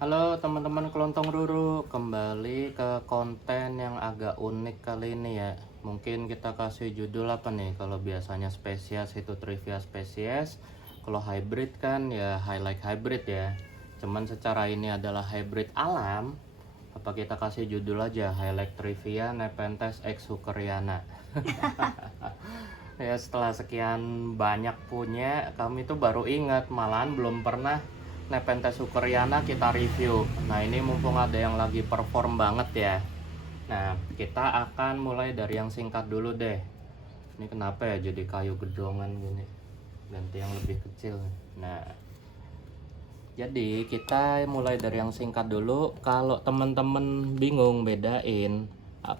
Halo teman-teman kelontong ruru, kembali ke konten yang agak unik kali ini ya. Mungkin kita kasih judul apa nih? Kalau biasanya spesies itu trivia spesies, kalau hybrid kan ya highlight hybrid ya. Cuman secara ini adalah hybrid alam. Apa kita kasih judul aja highlight trivia Nepenthes X Hookeriana. Ya setelah sekian banyak punya, kami tuh baru ingat malahan belum pernah Nepenthes Hookeriana kita review. Nah ini mumpung ada yang lagi perform banget ya. Nah kita akan mulai dari yang singkat dulu deh. Ini kenapa ya jadi kayu gedongan gini, ganti yang lebih kecil. Nah jadi kita mulai dari yang singkat dulu. Kalau temen-temen bingung bedain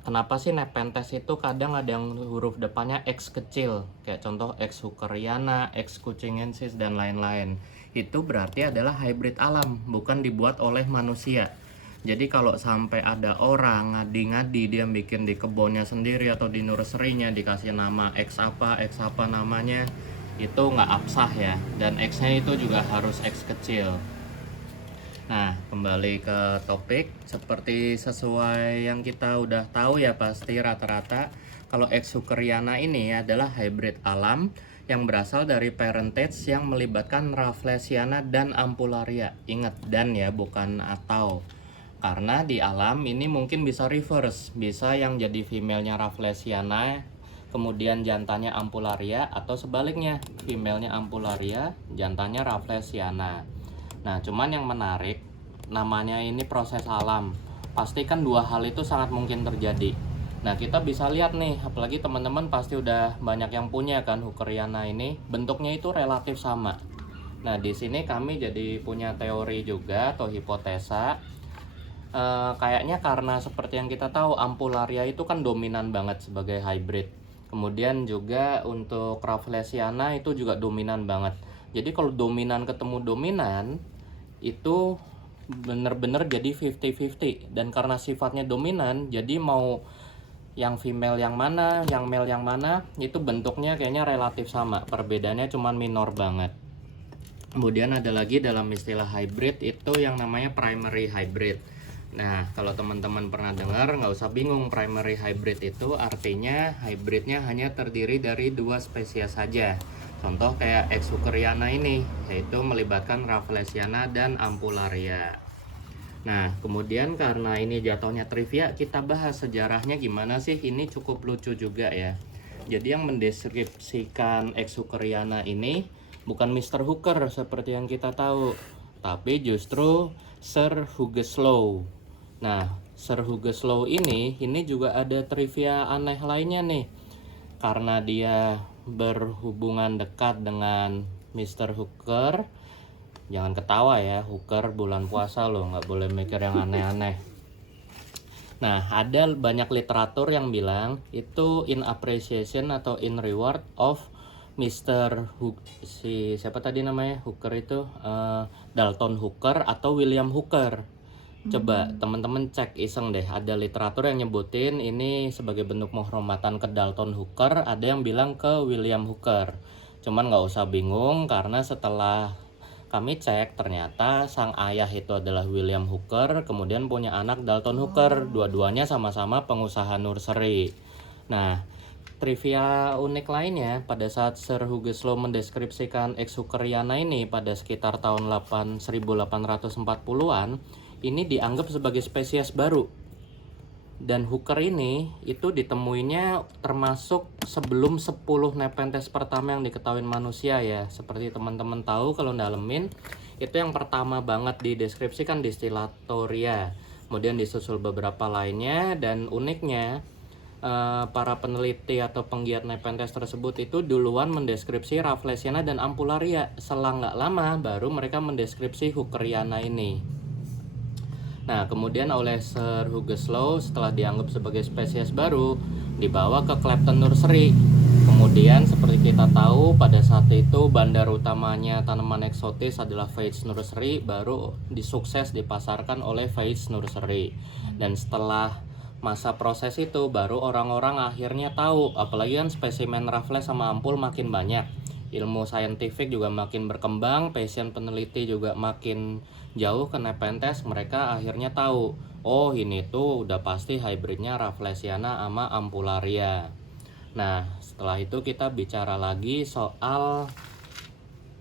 kenapa sih Nepenthes itu kadang ada yang huruf depannya X kecil, kayak contoh X Hookeriana, X kucingensis dan lain-lain. Itu berarti adalah hybrid alam, bukan dibuat oleh manusia. Jadi kalau sampai ada orang ngadi-ngadi dia bikin di kebunnya sendiri atau di nursery-nya dikasih nama X apa namanya, itu nggak absah ya. Dan X-nya itu juga harus X kecil. Nah, kembali ke topik. Seperti sesuai yang kita udah tahu ya pasti rata-rata, kalau X Hookeriana ini adalah hybrid alam yang berasal dari parentage yang melibatkan Rafflesiana dan Ampullaria. Ingat, dan ya, bukan atau. Karena di alam ini mungkin bisa reverse, bisa yang jadi female-nya Rafflesiana, kemudian jantannya Ampullaria, atau sebaliknya, female-nya Ampullaria, jantannya Rafflesiana. Nah, cuman yang menarik, namanya ini proses alam. Pasti kan dua hal itu sangat mungkin terjadi. Nah, kita bisa lihat nih, apalagi teman-teman pasti udah banyak yang punya kan Hookeriana ini, bentuknya itu relatif sama. Nah, di sini kami jadi punya teori juga atau hipotesa. Kayaknya karena seperti yang kita tahu, Ampullaria itu kan dominan banget sebagai hybrid. Kemudian juga untuk Rafflesiana itu juga dominan banget. Jadi kalau dominan ketemu dominan itu bener-bener jadi 50-50. Dan karena sifatnya dominan, jadi mau yang female yang mana, yang male yang mana, itu bentuknya kayaknya relatif sama. Perbedaannya cuma minor banget. Kemudian ada lagi dalam istilah hybrid itu yang namanya primary hybrid. Nah, kalau teman-teman pernah dengar, nggak usah bingung, primary hybrid itu artinya hybridnya hanya terdiri dari dua spesies saja. Contoh kayak X Hookeriana ini, yaitu melibatkan Rafflesiana dan Ampullaria. Nah, kemudian karena ini jatuhnya trivia, kita bahas sejarahnya gimana sih. Ini cukup lucu juga ya. Jadi yang mendeskripsikan X Hookeriana ini bukan Mr. Hooker seperti yang kita tahu, tapi justru Sir Huggeslow. Nah, Sir Huggeslow ini juga ada trivia aneh lainnya nih. Karena dia berhubungan dekat dengan Mr. Hooker, jangan ketawa ya, Hooker bulan puasa loh, nggak boleh mikir yang aneh-aneh. Nah, ada banyak literatur yang bilang itu in appreciation atau in reward of Mr. Hook, siapa tadi namanya Hooker itu, Dalton Hooker atau William Hooker. Coba teman-teman cek iseng deh, ada literatur yang nyebutin ini sebagai bentuk penghormatan ke Dalton Hooker, ada yang bilang ke William Hooker. Cuman nggak usah bingung karena setelah kami cek ternyata sang ayah itu adalah William Hooker, kemudian punya anak Dalton Hooker, dua-duanya sama-sama pengusaha nursery. Nah, trivia unik lainnya, pada saat Sir Huggeslow mendeskripsikan X Hookeriana ini pada sekitar tahun 1840-an, ini dianggap sebagai spesies baru. Dan Hooker ini itu ditemuinya termasuk sebelum 10 Nepenthes pertama yang diketahui manusia ya. Seperti teman-teman tahu kalau dalemin, itu yang pertama banget dideskripsikan Distillatoria. Kemudian disusul beberapa lainnya, dan uniknya para peneliti atau penggiat Nepenthes tersebut itu duluan mendeskripsi Rafflesiana dan Ampullaria. Selang nggak lama baru mereka mendeskripsi Hookeriana ini. Nah, kemudian oleh Sir Huggeslow setelah dianggap sebagai spesies baru dibawa ke Clapton Nursery. Kemudian seperti kita tahu pada saat itu bandar utamanya tanaman eksotis adalah Veitch Nursery, baru disukses dipasarkan oleh Veitch Nursery. Dan setelah masa proses itu baru orang-orang akhirnya tahu, apalagi kan spesimen Raffles sama Ampul makin banyak, ilmu saintifik juga makin berkembang, passion peneliti juga makin jauh ke Nepenthes, mereka akhirnya tahu, oh ini tuh udah pasti hybridnya Rafflesiana sama Ampullaria. Nah, setelah itu kita bicara lagi soal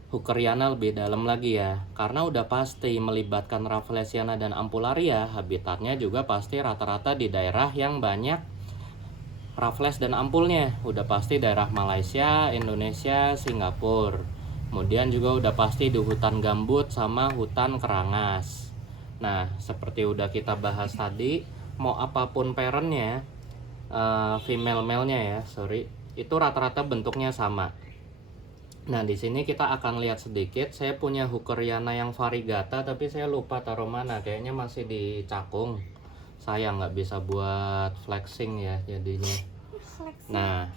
Hookeriana lebih dalam lagi ya. Karena udah pasti melibatkan Rafflesiana dan Ampullaria, habitatnya juga pasti rata-rata di daerah yang banyak Raffles dan ampulnya. Udah pasti daerah Malaysia, Indonesia, Singapura. Kemudian juga udah pasti di hutan gambut sama hutan kerangas. Nah, seperti udah kita bahas tadi, mau apapun parentnya, female male-nya ya, sorry, itu rata-rata bentuknya sama. Nah, di sini kita akan lihat sedikit. Saya punya Hookeriana yang variegata, tapi saya lupa taruh mana. Kayaknya masih di cakung. Sayang nggak bisa buat flexing ya jadinya. Nah,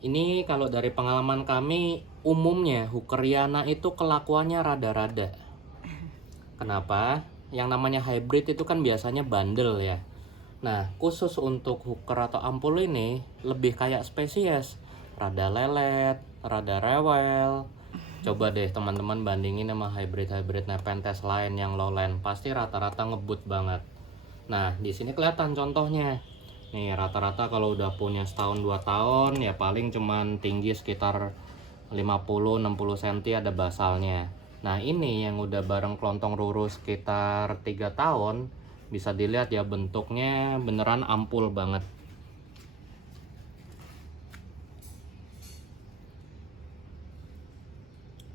ini kalau dari pengalaman kami, umumnya Hookeriana itu kelakuannya rada-rada. Kenapa? Yang namanya hybrid itu kan biasanya bandel ya. Nah, khusus untuk hooker atau ampul ini lebih kayak spesies. Rada lelet, rada rewel. Coba deh teman-teman bandingin sama hybrid-hybrid Nepenthes lain yang lowland, pasti rata-rata ngebut banget. Nah, di sini kelihatan contohnya. Nih, rata-rata kalau udah punya setahun 2 tahun ya paling cuman tinggi sekitar 50-60 cm ada basalnya. Nah, ini yang udah bareng kelontong ruru sekitar 3 tahun, bisa dilihat ya bentuknya beneran ampul banget.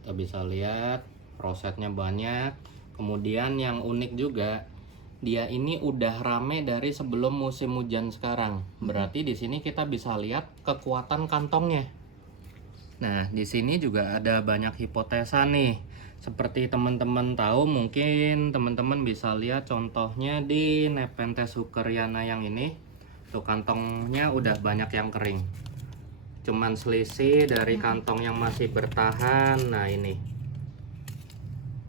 Kita bisa lihat rosetnya banyak. Kemudian yang unik juga, dia ini udah rame dari sebelum musim hujan sekarang. Berarti di sini kita bisa lihat kekuatan kantongnya. Nah, di sini juga ada banyak hipotesa nih. Seperti teman-teman tahu, mungkin teman-teman bisa lihat contohnya di Nepenthes hookeriana yang ini. Tuh kantongnya udah banyak yang kering. Cuman selisih dari kantong yang masih bertahan. Nah, ini.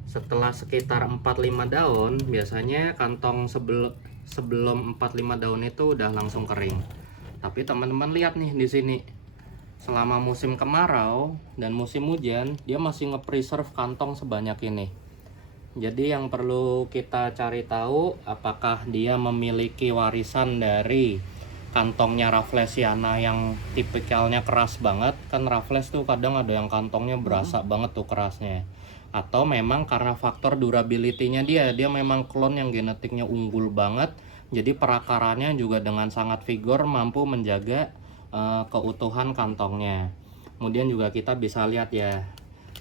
Setelah sekitar 4-5 daun, biasanya kantong sebelum 4-5 daun itu udah langsung kering. Tapi teman-teman lihat nih di sini. Selama musim kemarau dan musim hujan, dia masih nge-preserve kantong sebanyak ini. Jadi yang perlu kita cari tahu, apakah dia memiliki warisan dari kantongnya Rafflesiana yang tipikalnya keras banget. Kan Raffles tuh kadang ada yang kantongnya berasa banget tuh kerasnya. Atau memang karena faktor durability-nya dia memang klon yang genetiknya unggul banget. Jadi perakarannya juga dengan sangat vigor mampu menjaga keutuhan kantongnya. Kemudian juga kita bisa lihat ya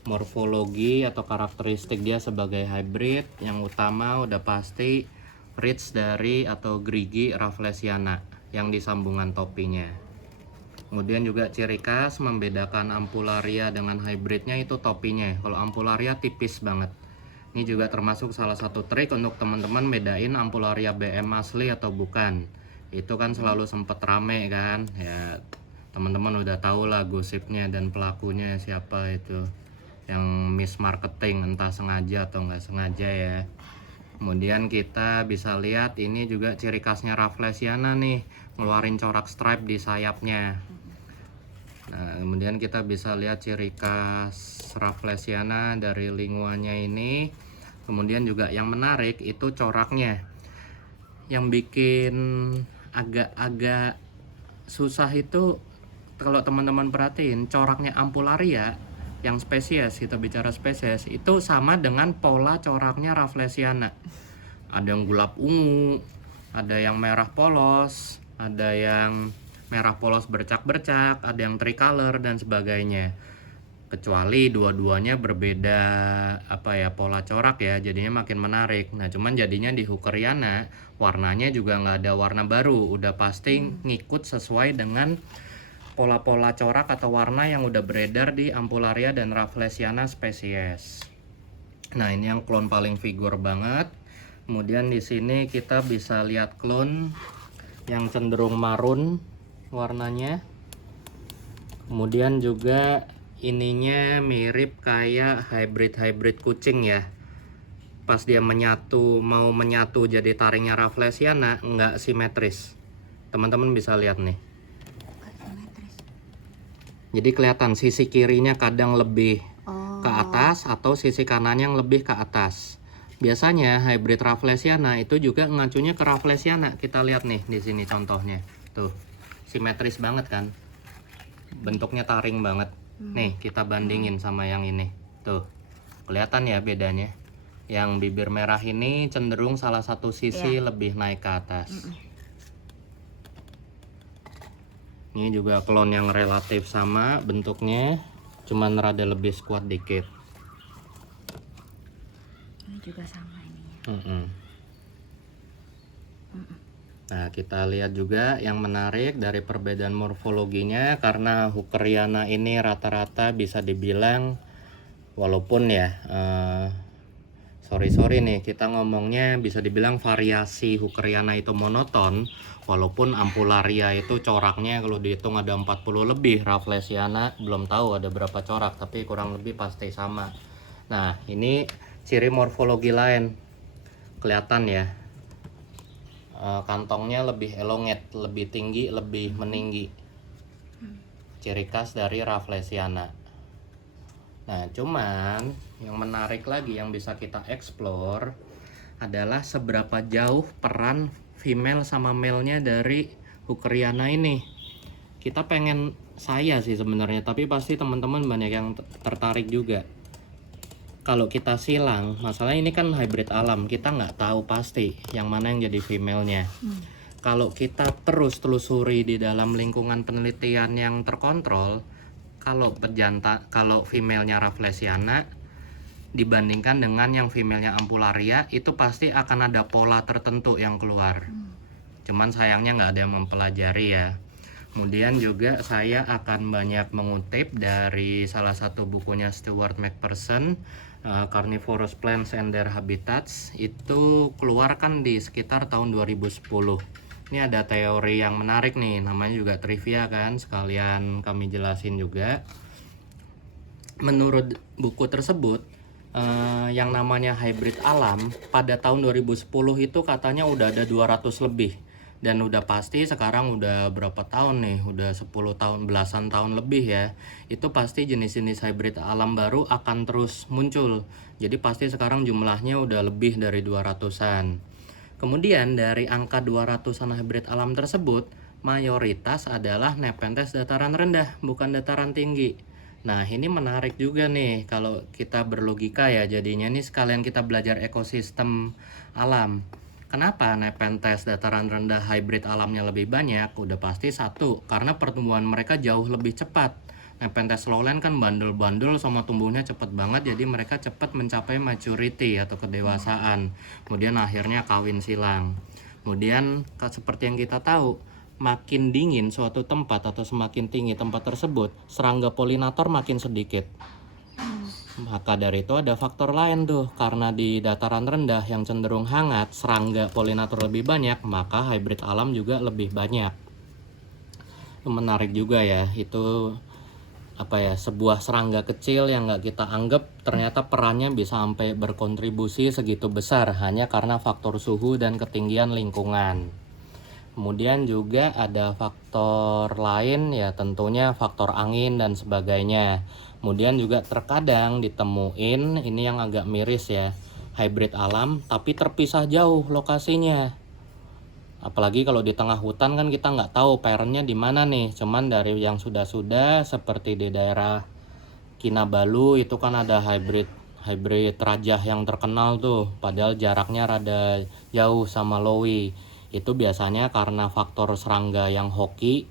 morfologi atau karakteristik dia sebagai hybrid. Yang utama udah pasti ridge dari atau gerigi Rafflesiana yang di sambungan topinya. Kemudian juga ciri khas membedakan Ampullaria dengan hybridnya itu topinya. Kalau Ampullaria tipis banget. Ini juga termasuk salah satu trik untuk teman-teman bedain Ampullaria BM asli atau bukan. Itu kan selalu sempet rame kan. Ya teman-teman udah tahu lah gosipnya dan pelakunya siapa itu. Yang mismarketing entah sengaja atau nggak sengaja ya. Kemudian kita bisa lihat ini juga ciri khasnya Rafflesiana nih, ngeluarin corak stripe di sayapnya. Nah, kemudian kita bisa lihat ciri khas Rafflesiana dari linguanya ini. Kemudian juga yang menarik itu coraknya. Yang bikin agak-agak susah itu kalau teman-teman perhatiin coraknya Ampullaria yang spesies, kita bicara spesies, itu sama dengan pola coraknya Rafflesiana. Ada yang gelap ungu, ada yang merah polos, ada yang merah polos bercak-bercak, ada yang tricolor dan sebagainya. Kecuali dua-duanya berbeda pola corak ya, jadinya makin menarik. Nah, cuman jadinya di Hookeriana warnanya juga nggak ada warna baru, udah pasti ngikut sesuai dengan pola-pola corak atau warna yang udah beredar di Ampullaria dan Rafflesiana spesies. Nah, ini yang klon paling figur banget. Kemudian di sini kita bisa lihat klon yang cenderung marun warnanya. Kemudian juga ininya mirip kayak hybrid kucing ya. Pas dia mau menyatu jadi taringnya Rafflesiana nggak simetris. Teman-teman bisa lihat nih. Jadi kelihatan sisi kirinya kadang lebih ke atas atau sisi kanannya yang lebih ke atas. Biasanya hybrid Rafflesiana itu juga ngacunya ke Rafflesiana. Kita lihat nih di sini contohnya. Tuh, simetris banget kan? Bentuknya taring banget. Nih, kita bandingin sama yang ini. Tuh, kelihatan ya bedanya. Yang bibir merah ini cenderung salah satu sisi lebih naik ke atas. Ini juga klon yang relatif sama bentuknya, cuman rada lebih squat dikit. Ini juga sama ininya. Nah, kita lihat juga yang menarik dari perbedaan morfologinya, karena Hookeriana ini rata-rata bisa dibilang, walaupun ya sorry nih, kita ngomongnya bisa dibilang variasi Hookeriana itu monoton, walaupun Ampularia itu coraknya kalau dihitung ada 40 lebih. Rafflesiana belum tahu ada berapa corak, tapi kurang lebih pasti sama. Nah, ini ciri morfologi lain, kelihatan ya, kantongnya lebih elongate, lebih tinggi, lebih meninggi, ciri khas dari Rafflesiana. Nah, cuman yang menarik lagi yang bisa kita explore adalah seberapa jauh peran female sama male-nya dari Hookeriana ini. Kita pengen, saya sih sebenarnya, tapi pasti teman-teman banyak yang tertarik juga. Kalau kita silang, masalah ini kan hybrid alam, kita nggak tahu pasti yang mana yang jadi female-nya. Kalau kita terus telusuri di dalam lingkungan penelitian yang terkontrol, kalau female-nya Rafflesiana dibandingkan dengan yang female-nya Ampularia, itu pasti akan ada pola tertentu yang keluar. Cuman sayangnya nggak ada yang mempelajari ya. Kemudian juga saya akan banyak mengutip dari salah satu bukunya Stuart McPherson, Carnivorous Plants and Their Habitats. Itu keluar kan di sekitar tahun 2010. Ini ada teori yang menarik nih, namanya juga trivia kan, sekalian kami jelasin juga. Menurut buku tersebut, yang namanya hybrid alam pada tahun 2010 itu katanya udah ada 200 lebih. Dan udah pasti sekarang udah berapa tahun nih, udah 10 tahun, belasan tahun lebih ya. Itu pasti jenis-jenis hybrid alam baru akan terus muncul. Jadi pasti sekarang jumlahnya udah lebih dari 200-an. Kemudian dari angka 200-an hybrid alam tersebut, mayoritas adalah Nepenthes dataran rendah, bukan dataran tinggi. Nah, ini menarik juga nih kalau kita berlogika ya, jadinya nih sekalian kita belajar ekosistem alam. Kenapa Nepenthes dataran rendah hybrid alamnya lebih banyak? Udah pasti satu, karena pertumbuhan mereka jauh lebih cepat. Nepenthes lowland kan bandel-bandel sama tumbuhnya cepat banget, jadi mereka cepat mencapai maturity atau kedewasaan. Kemudian akhirnya kawin silang. Kemudian seperti yang kita tahu, makin dingin suatu tempat atau semakin tinggi tempat tersebut, serangga polinator makin sedikit. Maka dari itu ada faktor lain tuh, karena di dataran rendah yang cenderung hangat, serangga polinator lebih banyak, maka hybrid alam juga lebih banyak. Menarik juga ya, itu sebuah serangga kecil yang nggak kita anggap ternyata perannya bisa sampai berkontribusi segitu besar hanya karena faktor suhu dan ketinggian lingkungan. Kemudian juga ada faktor lain ya, tentunya faktor angin dan sebagainya. Kemudian juga terkadang ditemuin, ini yang agak miris ya, hybrid alam tapi terpisah jauh lokasinya. Apalagi kalau di tengah hutan kan kita nggak tahu parentnya di mana nih. Cuman dari yang sudah seperti di daerah Kinabalu itu kan ada hybrid rajah yang terkenal tuh, padahal jaraknya rada jauh sama Lowi. Itu biasanya karena faktor serangga yang hoki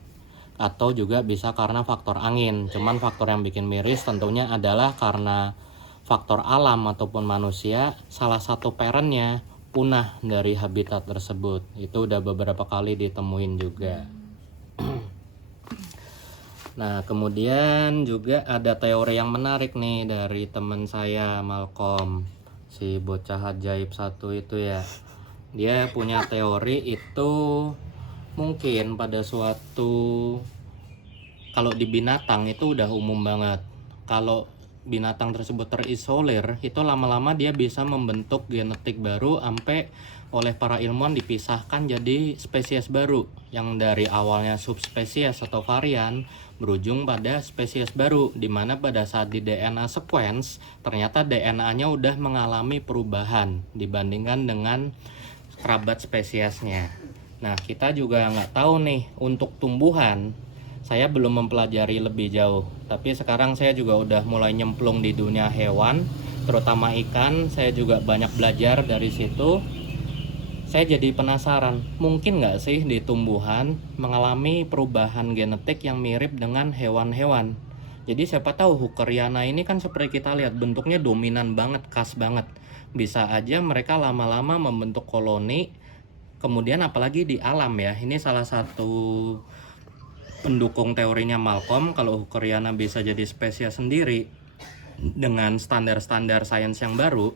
atau juga bisa karena faktor angin. Cuman faktor yang bikin miris tentunya adalah karena faktor alam ataupun manusia, salah satu parentnya punah dari habitat tersebut. Itu udah beberapa kali ditemuin juga. Nah, kemudian juga ada teori yang menarik nih dari teman saya Malcolm, si bocah ajaib satu itu ya. Dia punya teori itu mungkin pada suatu, kalau di binatang itu udah umum banget. Kalau binatang tersebut terisolir, itu lama-lama dia bisa membentuk genetik baru sampai oleh para ilmuwan dipisahkan jadi spesies baru yang dari awalnya subspesies atau varian berujung pada spesies baru, dimana pada saat di DNA sequence ternyata DNA-nya udah mengalami perubahan dibandingkan dengan kerabat spesiesnya. Nah, kita juga nggak tahu nih untuk tumbuhan. Saya belum mempelajari lebih jauh, tapi sekarang saya juga udah mulai nyemplung di dunia hewan, terutama ikan. Saya juga banyak belajar dari situ. Saya jadi penasaran, mungkin nggak sih di tumbuhan mengalami perubahan genetik yang mirip dengan hewan-hewan. Jadi siapa tahu Hookeriana ini kan seperti kita lihat bentuknya dominan banget, khas banget. Bisa aja mereka lama-lama membentuk koloni, kemudian apalagi di alam ya. Ini salah satu pendukung teorinya Malcolm, kalau Hookeriana bisa jadi spesies sendiri dengan standar-standar sains yang baru.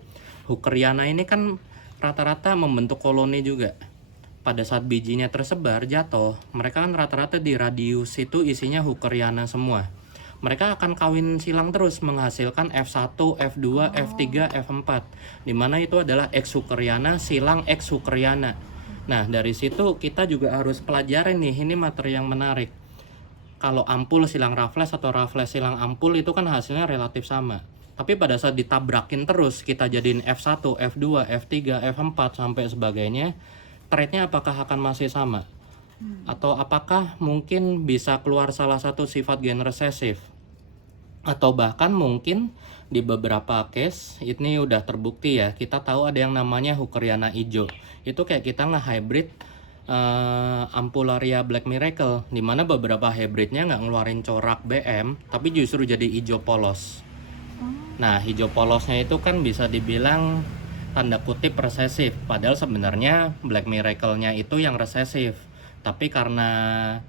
Hookeriana ini kan rata-rata membentuk koloni juga. Pada saat bijinya tersebar jatuh, mereka kan rata-rata di radius itu isinya Hookeriana semua. Mereka akan kawin silang terus menghasilkan F1, F2, F3, F4, dimana itu adalah X Hookeriana silang X Hookeriana. Nah, dari situ kita juga harus pelajarin nih, ini materi yang menarik. Kalau ampul silang Raffles atau Raffles silang ampul itu kan hasilnya relatif sama. Tapi pada saat ditabrakin terus, kita jadiin F1, F2, F3, F4 sampai sebagainya, trait-nya apakah akan masih sama? Atau apakah mungkin bisa keluar salah satu sifat gen resesif? Atau bahkan mungkin di beberapa case, ini udah terbukti ya, kita tahu ada yang namanya Hookeriana hijau. Itu kayak kita nge-hybrid Ampularia Black Miracle, dimana beberapa hybridnya nggak ngeluarin corak BM, tapi justru jadi hijau polos. Nah, hijau polosnya itu kan bisa dibilang tanda kutip resesif, padahal sebenarnya Black Miracle-nya itu yang resesif. Tapi karena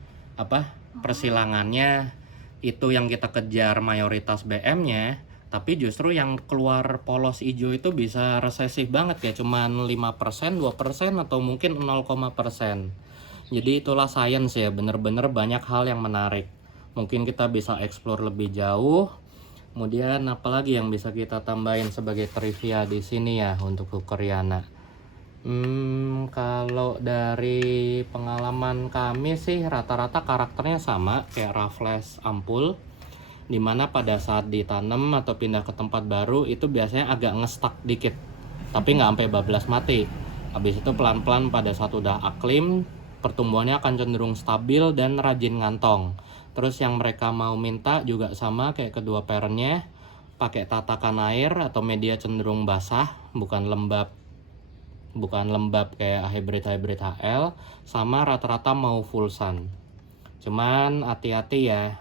persilangannya itu yang kita kejar mayoritas BM-nya, tapi justru yang keluar polos hijau itu bisa resesif banget ya, cuman 5%, 2% atau mungkin 0,%. Jadi itulah sains ya, bener-bener banyak hal yang menarik. Mungkin kita bisa explore lebih jauh. Kemudian apalagi yang bisa kita tambahin sebagai trivia di sini ya untuk Hookeriana. Kalau dari pengalaman kami sih rata-rata karakternya sama kayak Raffles ampul, dimana pada saat ditanam atau pindah ke tempat baru itu biasanya agak ngestak dikit, tapi nggak sampai bablas mati. Habis itu pelan-pelan pada saat udah aklim, pertumbuhannya akan cenderung stabil dan rajin ngantong. Terus yang mereka mau minta juga sama kayak kedua parentnya, pakai tatakan air atau media cenderung basah, bukan lembab kayak hybrid HL, sama rata-rata mau full sun. Cuman hati-hati ya,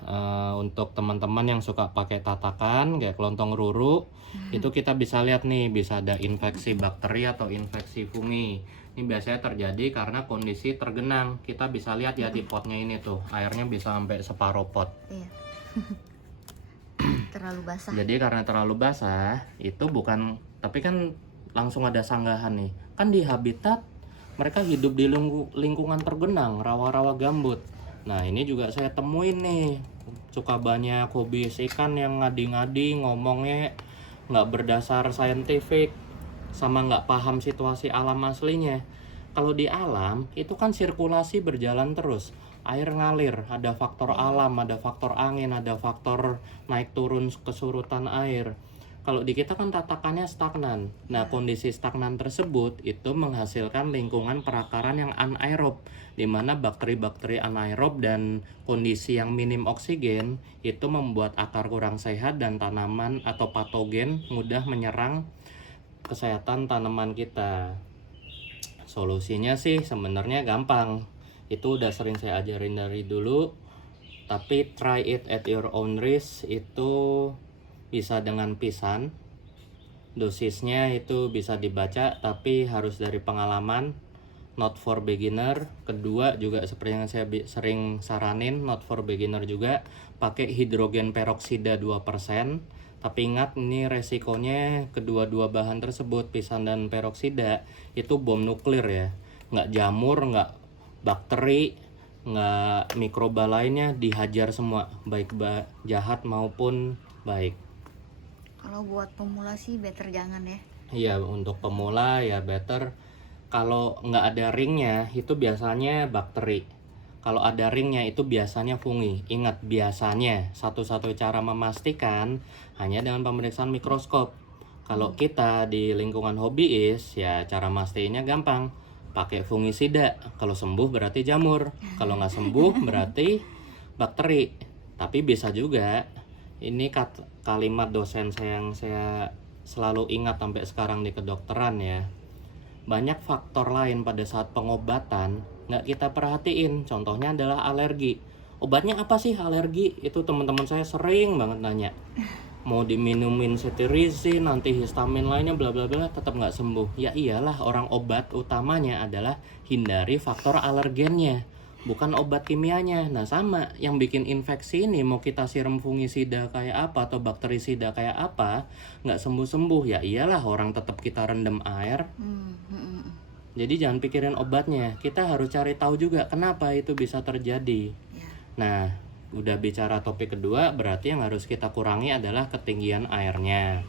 untuk teman-teman yang suka pakai tatakan kayak kelontong ruru, itu kita bisa lihat nih, bisa ada infeksi bakteri atau infeksi fungi. Ini biasanya terjadi karena kondisi tergenang. Kita bisa lihat ya di potnya ini tuh, airnya bisa sampai separuh pot. Iya. Terlalu basah. Jadi karena terlalu basah, itu bukan, tapi kan langsung ada sanggahan nih. Kan di habitat mereka hidup di lingkungan tergenang, rawa-rawa gambut. Nah, ini juga saya temuin nih, suka banyak hobis ikan yang ngadi-ngadi ngomongnya nggak berdasar saintifik, sama nggak paham situasi alam aslinya. Kalau di alam, itu kan sirkulasi berjalan terus, air ngalir, ada faktor alam, ada faktor angin, ada faktor naik turun kesurutan air. Kalau di kita kan tatakannya stagnan. Nah, kondisi stagnan tersebut itu menghasilkan lingkungan perakaran yang anaerob, di mana bakteri-bakteri anaerob dan kondisi yang minim oksigen itu membuat akar kurang sehat dan tanaman atau patogen mudah menyerang kesehatan tanaman kita. Solusinya sih sebenarnya gampang. Itu udah sering saya ajarin dari dulu, tapi try it at your own risk. Itu bisa dengan pisan, dosisnya itu bisa dibaca, tapi harus dari pengalaman, not for beginner. Kedua juga seperti yang saya sering saranin, not for beginner juga, pakai hidrogen peroksida 2%. Tapi ingat, ini resikonya kedua-dua bahan tersebut, pisan dan peroksida, itu bom nuklir ya. Nggak jamur, nggak bakteri, nggak mikroba lainnya, dihajar semua, baik jahat maupun baik. Kalau buat pemula sih better jangan ya. Iya, untuk pemula ya better. Kalau nggak ada ringnya itu biasanya bakteri. Kalau ada ringnya itu biasanya fungi. Ingat, biasanya satu-satu cara memastikan hanya dengan pemeriksaan mikroskop. Kalau kita di lingkungan hobiis ya cara mastiinnya gampang. Pakai fungisida. Kalau sembuh berarti jamur. Kalau nggak sembuh berarti bakteri. Tapi bisa juga, ini kalimat dosen saya yang saya selalu ingat sampai sekarang di kedokteran ya. Banyak faktor lain pada saat pengobatan nggak kita perhatiin. Contohnya adalah alergi. Obatnya apa sih alergi? Itu teman-teman saya sering banget nanya. Mau diminumin cetirizine, antihistamin lainnya bla bla bla, tetap nggak sembuh. Ya iyalah, orang obat utamanya adalah hindari faktor alergennya, bukan obat kimianya. Nah sama, yang bikin infeksi ini mau kita siram fungisida kayak apa atau bakterisida kayak apa, nggak sembuh-sembuh. Ya iyalah, orang tetap kita rendam air. Jadi jangan pikirin obatnya, kita harus cari tahu juga kenapa itu bisa terjadi. Ya. Nah, udah bicara topik kedua, berarti yang harus kita kurangi adalah ketinggian airnya.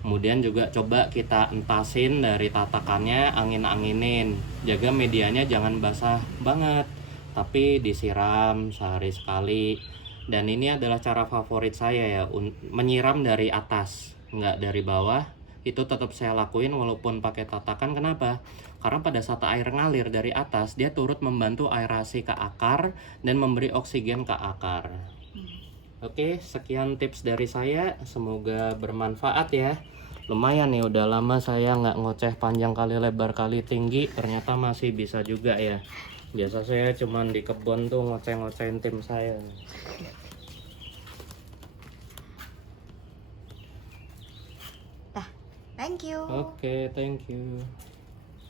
Kemudian juga coba kita entasin dari tatakannya, angin-anginin. Jaga medianya jangan basah banget, tapi disiram sehari sekali. Dan ini adalah cara favorit saya ya, menyiram dari atas, nggak dari bawah. Itu tetap saya lakuin walaupun pakai tatakan. Kenapa? Karena pada saat air ngalir dari atas, dia turut membantu aerasi ke akar dan memberi oksigen ke akar. Oke, sekian tips dari saya. Semoga bermanfaat ya. Lumayan nih, udah lama saya nggak ngoceh panjang kali lebar kali tinggi. Ternyata masih bisa juga ya. Biasa saya cuman di kebun tuh ngoceh-ngocehin tim saya. Thank you. Oke, thank you.